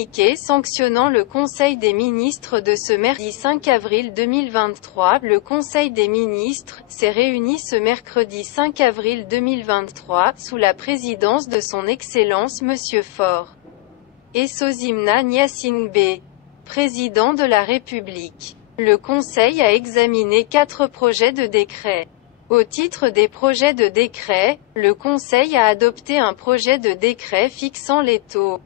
communiqué sanctionnant le Conseil des ministres de ce mercredi 5 avril 2023. Le Conseil des ministres s'est réuni ce mercredi 5 avril 2023, sous la présidence de son Excellence Monsieur Faure Essosimna Gnassingbé, président de la République. Le Conseil a examiné 4 projets de décret. Au titre des projets de décret, le Conseil a adopté un projet de décret fixant les taux,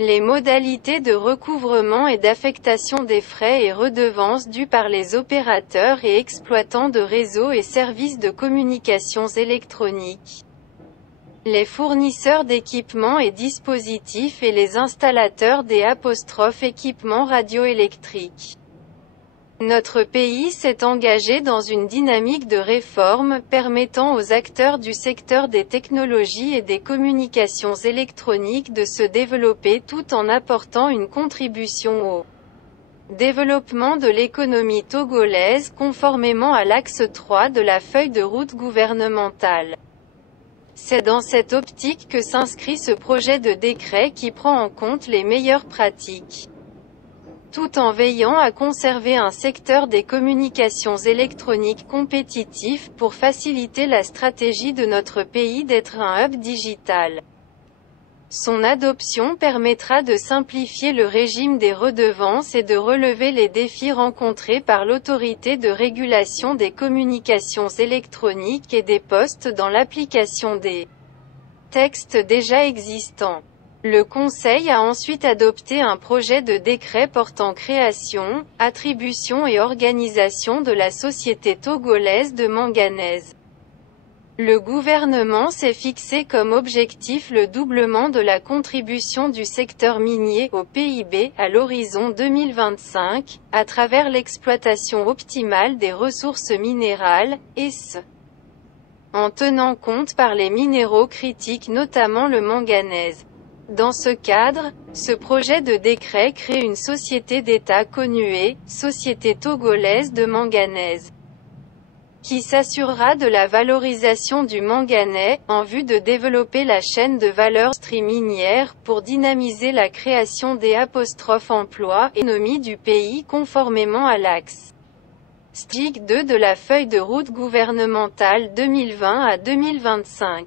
les modalités de recouvrement et d'affectation des frais et redevances dus par les opérateurs et exploitants de réseaux et services de communications électroniques, les fournisseurs d'équipements et dispositifs et les installateurs des équipements radioélectriques. Notre pays s'est engagé dans une dynamique de réforme permettant aux acteurs du secteur des technologies et des communications électroniques de se développer tout en apportant une contribution au développement de l'économie togolaise conformément à l'axe 3 de la feuille de route gouvernementale. C'est dans cette optique que s'inscrit ce projet de décret qui prend en compte les meilleures pratiques, tout en veillant à conserver un secteur des communications électroniques compétitif pour faciliter la stratégie de notre pays d'être un hub digital. Son adoption permettra de simplifier le régime des redevances et de relever les défis rencontrés par l'autorité de régulation des communications électroniques et des postes dans l'application des textes déjà existants. Le Conseil a ensuite adopté un projet de décret portant création, attribution et organisation de la Société togolaise de manganèse. Le gouvernement s'est fixé comme objectif le doublement de la contribution du secteur minier au PIB à l'horizon 2025, à travers l'exploitation optimale des ressources minérales, en tenant compte par les minéraux critiques notamment le manganèse. Dans ce cadre, ce projet de décret crée une société d'État connue, Société togolaise de manganèse, qui s'assurera de la valorisation du manganèse, en vue de développer la chaîne de valeur minière pour dynamiser la création des emplois et l'économie du pays conformément à l'axe STIG 2 de la feuille de route gouvernementale 2020 à 2025.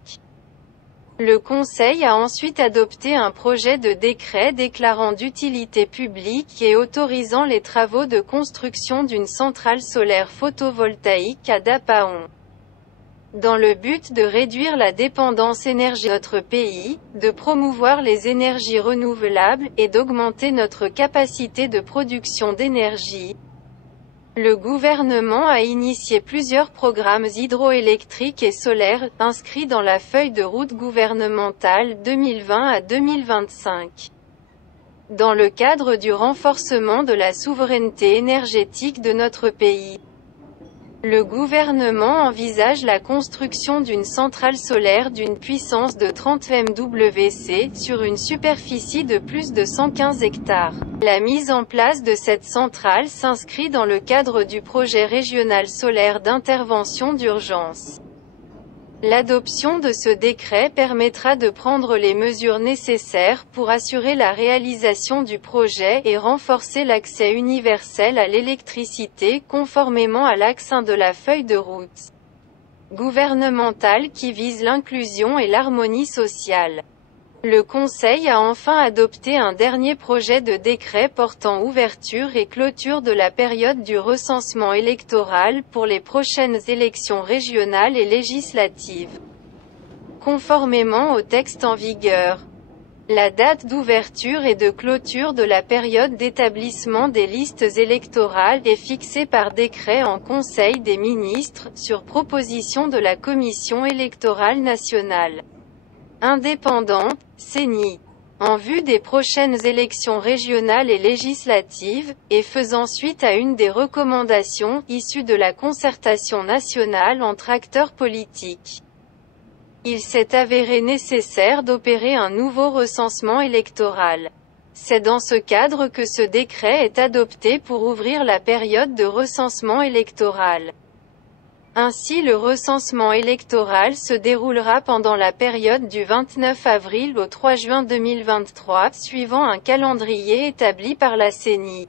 Le Conseil a ensuite adopté un projet de décret déclarant d'utilité publique et autorisant les travaux de construction d'une centrale solaire photovoltaïque à Dapaon, dans le but de réduire la dépendance énergétique de notre pays, de promouvoir les énergies renouvelables, et d'augmenter notre capacité de production d'énergie. Le gouvernement a initié plusieurs programmes hydroélectriques et solaires, inscrits dans la feuille de route gouvernementale 2020 à 2025. Dans le cadre du renforcement de la souveraineté énergétique de notre pays, le gouvernement envisage la construction d'une centrale solaire d'une puissance de 30 MWc, sur une superficie de plus de 115 hectares. La mise en place de cette centrale s'inscrit dans le cadre du projet régional solaire d'intervention d'urgence. L'adoption de ce décret permettra de prendre les mesures nécessaires pour assurer la réalisation du projet et renforcer l'accès universel à l'électricité conformément à l'axe 1 de la feuille de route gouvernementale qui vise l'inclusion et l'harmonie sociale. Le Conseil a enfin adopté un dernier projet de décret portant ouverture et clôture de la période du recensement électoral pour les prochaines élections régionales et législatives, conformément au texte en vigueur. La date d'ouverture et de clôture de la période d'établissement des listes électorales est fixée par décret en Conseil des ministres, sur proposition de la Commission électorale nationale indépendante, CENI, en vue des prochaines élections régionales et législatives, et faisant suite à une des recommandations issues de la concertation nationale entre acteurs politiques. Il s'est avéré nécessaire d'opérer un nouveau recensement électoral. C'est dans ce cadre que ce décret est adopté pour ouvrir la période de recensement électoral. Ainsi le recensement électoral se déroulera pendant la période du 29 avril au 3 juin 2023, suivant un calendrier établi par la CENI.